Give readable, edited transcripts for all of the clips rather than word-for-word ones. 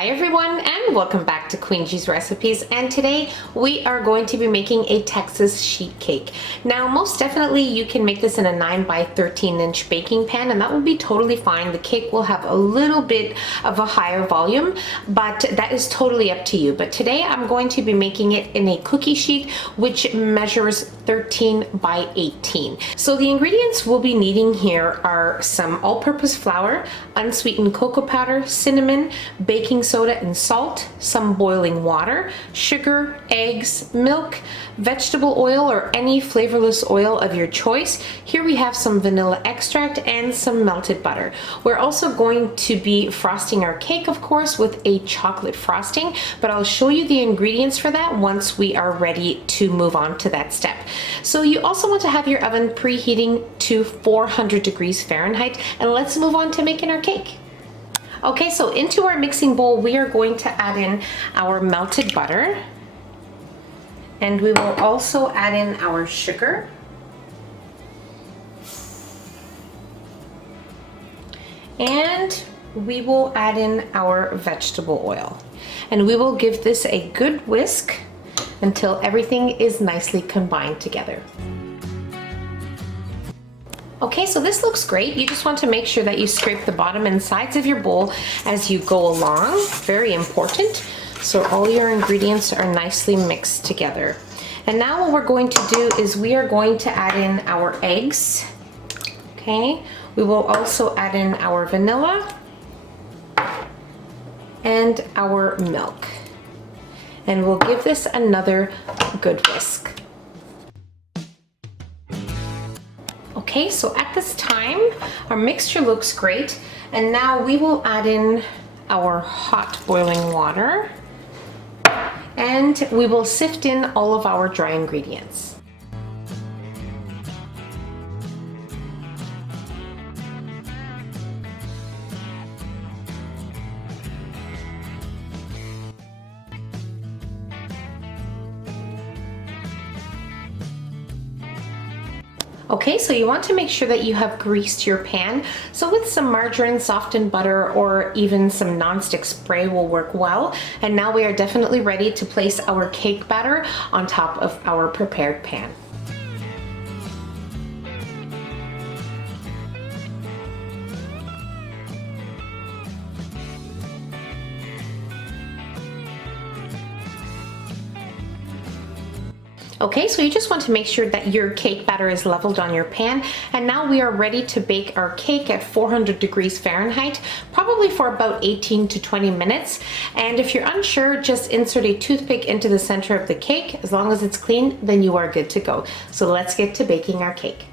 Hi everyone, and welcome back to Queen G's Recipes, and today we are going to be making a Texas sheet cake. Now most definitely you can make this in a 9 by 13 inch baking pan, and that will be totally fine. The cake will have a little bit of a higher volume, but that is totally up to you. But today I'm going to be making it in a cookie sheet which measures 13 by 18. So the ingredients we'll be needing here are some all-purpose flour, unsweetened cocoa powder, cinnamon, baking soda and salt, some boiling water, sugar, eggs, milk, vegetable oil or any flavorless oil of your choice. Here we have some vanilla extract and some melted butter. We're also going to be frosting our cake, of course, with a chocolate frosting, but I'll show you the ingredients for that once we are ready to move on to that step. So you also want to have your oven preheating to 400 degrees Fahrenheit, and let's move on to making our cake. Okay, so into our mixing bowl, we are going to add in our melted butter, and we will also add in our sugar, and we will add in our vegetable oil, and we will give this a good whisk until everything is nicely combined together. Okay, so this looks great. You just want to make sure that you scrape the bottom and sides of your bowl as you go along. Very important. So all your ingredients are nicely mixed together. And now what we're going to do is we are going to add in our eggs. Okay, we will also add in our vanilla and our milk. And we'll give this another good whisk. Okay, so at this time, our mixture looks great, and now we will add in our hot boiling water, and we will sift in all of our dry ingredients. Okay, so you want to make sure that you have greased your pan. So with some margarine, softened butter, or even some nonstick spray will work well. And now we are definitely ready to place our cake batter on top of our prepared pan. Okay, so you just want to make sure that your cake batter is leveled on your pan, and now we are ready to bake our cake at 400 degrees Fahrenheit, probably for about 18 to 20 minutes. And if you're unsure, just insert a toothpick into the center of the cake. As long as it's clean, then you are good to go. So let's get to baking our cake.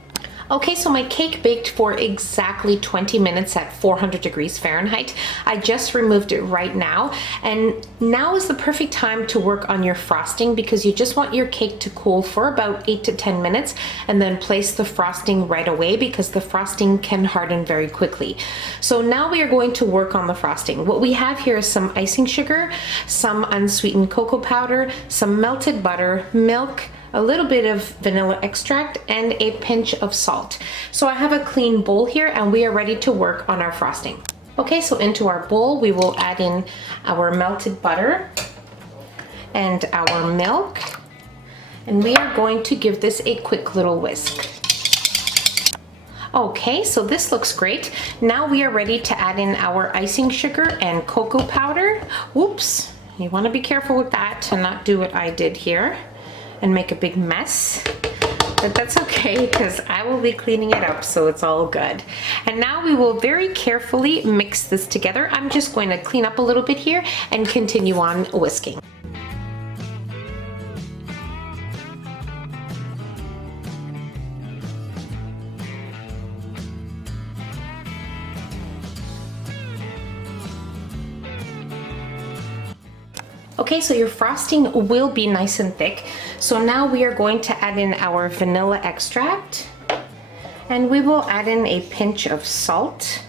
Okay, so my cake baked for exactly 20 minutes at 400 degrees Fahrenheit. I just removed it right now, and now is the perfect time to work on your frosting, because you just want your cake to cool for about 8 to 10 minutes and then place the frosting right away, because the frosting can harden very quickly. So now we are going to work on the frosting. What we have here is some icing sugar, some unsweetened cocoa powder, some melted butter, milk, a little bit of vanilla extract, and a pinch of salt. So I have a clean bowl here, and we are ready to work on our frosting. Okay, so into our bowl we will add in our melted butter and our milk, and we are going to give this a quick little whisk. Okay, so this looks great. Now we are ready to add in our icing sugar and cocoa powder. Whoops, you want to be careful with that to not do what I did here and make a big mess, but that's okay because I will be cleaning it up, so it's all good. And now we will very carefully mix this together. I'm just going to clean up a little bit here and continue on whisking. Okay, so your frosting will be nice and thick. So now we are going to add in our vanilla extract, and we will add in a pinch of salt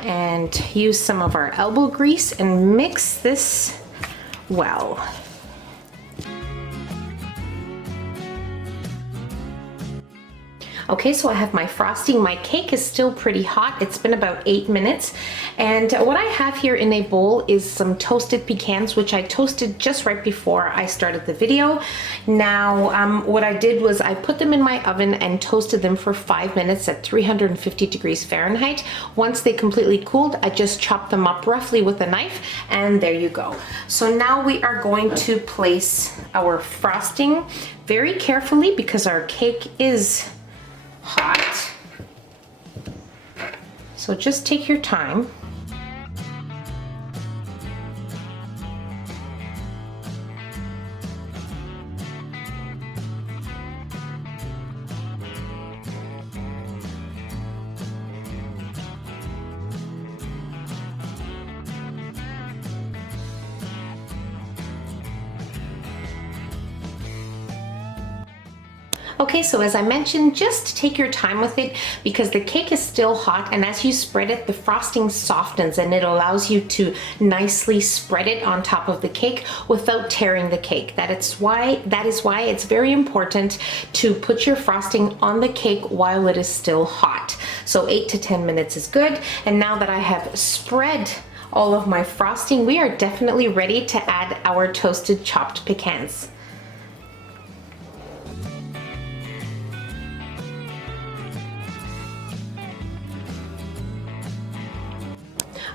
and use some of our elbow grease and mix this well. Okay, so I have my frosting. My cake is still pretty hot. It's been about 8 minutes. And what I have here in a bowl is some toasted pecans, which I toasted just right before I started the video. Now, what I did was I put them in my oven and toasted them for 5 minutes at 350 degrees Fahrenheit. Once they completely cooled, I just chopped them up roughly with a knife, and there you go. So now we are going to place our frosting very carefully because our cake is hot. So just take your time. Okay, so as I mentioned, just take your time with it because the cake is still hot, and as you spread it, the frosting softens and it allows you to nicely spread it on top of the cake without tearing the cake. That is why it's very important to put your frosting on the cake while it is still hot. So 8 to 10 minutes is good. And now that I have spread all of my frosting, we are definitely ready to add our toasted chopped pecans.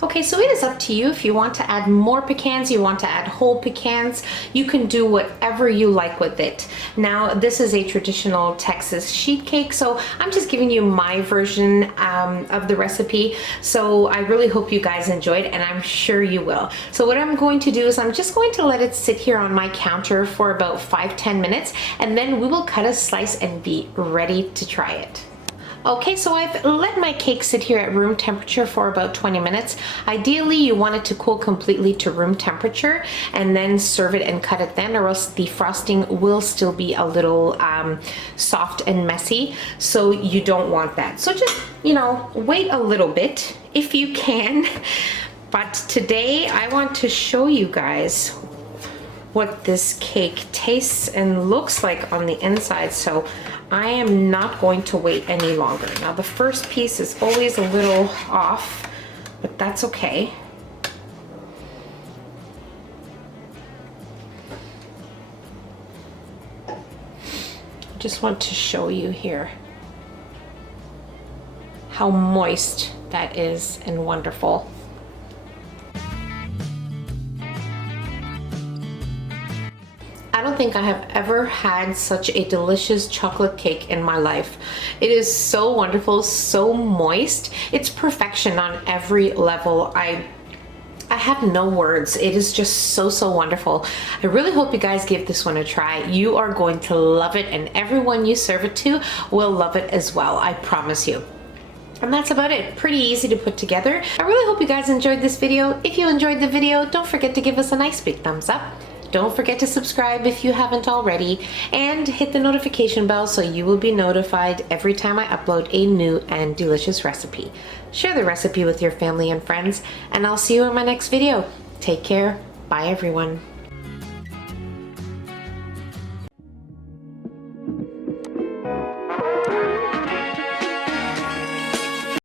Okay, so it is up to you if you want to add more pecans, you want to add whole pecans, you can do whatever you like with it. Now, this is a traditional Texas sheet cake, so I'm just giving you my version of the recipe. So I really hope you guys enjoyed, and I'm sure you will. So what I'm going to do is I'm just going to let it sit here on my counter for about 5-10 minutes, and then we will cut a slice and be ready to try it. Okay, so I've let my cake sit here at room temperature for about 20 minutes. Ideally, you want it to cool completely to room temperature and then serve it and cut it then, or else the frosting will still be a little soft and messy, so you don't want that. So just, wait a little bit if you can. But today I want to show you guys what this cake tastes and looks like on the inside, so I am not going to wait any longer. Now, the first piece is always a little off, but that's okay. I just want to show you here how moist that is and wonderful. I don't think I have ever had such a delicious chocolate cake in my life. It is so wonderful, so moist. It's perfection on every level. I have no words. It is just so wonderful. I really hope you guys give this one a try. You are going to love it, and everyone you serve it to will love it as well. I promise you. And that's about it. Pretty easy to put together. I really hope you guys enjoyed this video. If you enjoyed the video, don't forget to give us a nice big thumbs up. Don't forget to subscribe if you haven't already, and hit the notification bell so you will be notified every time I upload a new and delicious recipe. Share the recipe with your family and friends, and I'll see you in my next video. Take care. Bye, everyone.